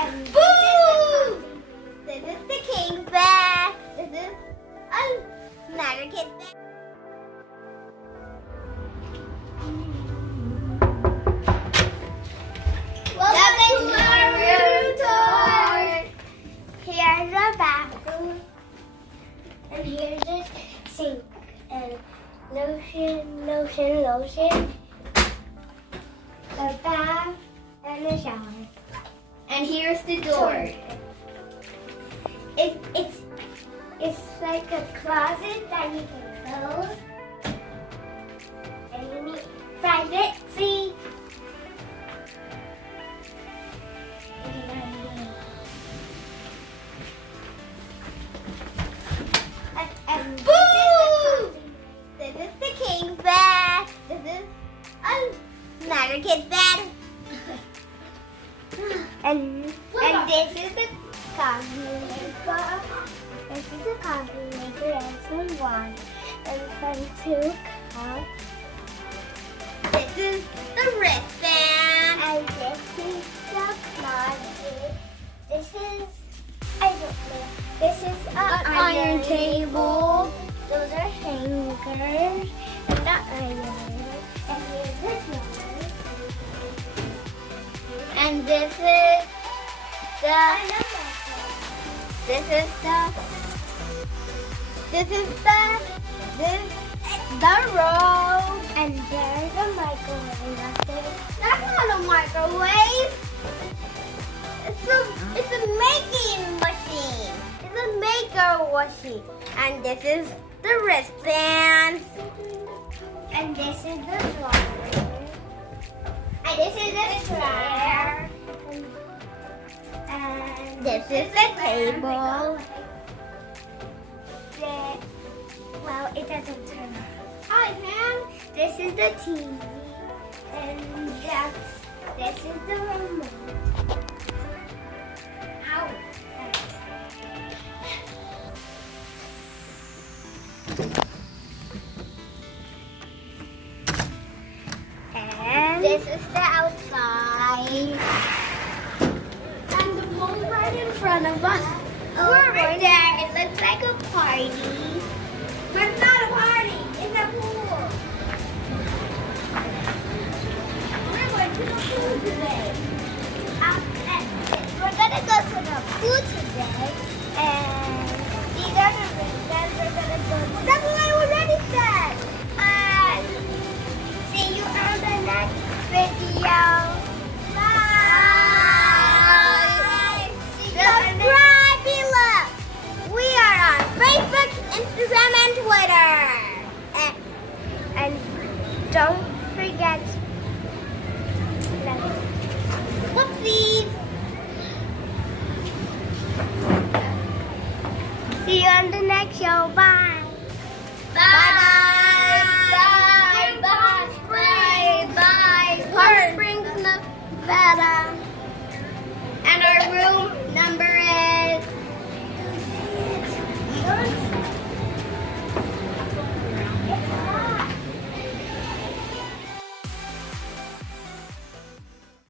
And Boo! this is the king's bed. This is another kid's bed. Welcome to our room tour. Here's the bathroom, and here's the sink, and lotion, the bath, and the shower. And here's the door. It's like a closet that you can close, and you need privacy. And Boo! this is the king's bed. This is another kid's bed. And this is the coffee maker. This is the coffee maker and some water and some 2 cups. This is the wristband. And this is the closet. This is, I don't know. This is an iron table. Those are hangers. And the iron. And here's this one. And this is the robe, and there's a microwave up there. That's not a microwave. It's a making machine. It's a maker machine. And this is the wristband. And this is the drawer. And this is the chair. And this is the table. Well, it doesn't turn on. Hi, ma'am. This is the TV. And this is the remote. Ow. And this is the outside. And the pool right in front of us. We're right there. It looks like a party. But it's not a party. It's a pool. We're going to the pool today. We're going to go to the pool today. And these are the rooms that we're going to go to. That's what I already said. See you on the next video. Bye. Subscribe below. We are on Facebook, Instagram, and Twitter. And don't forget. Whoopsies. See you on the next show. Bye.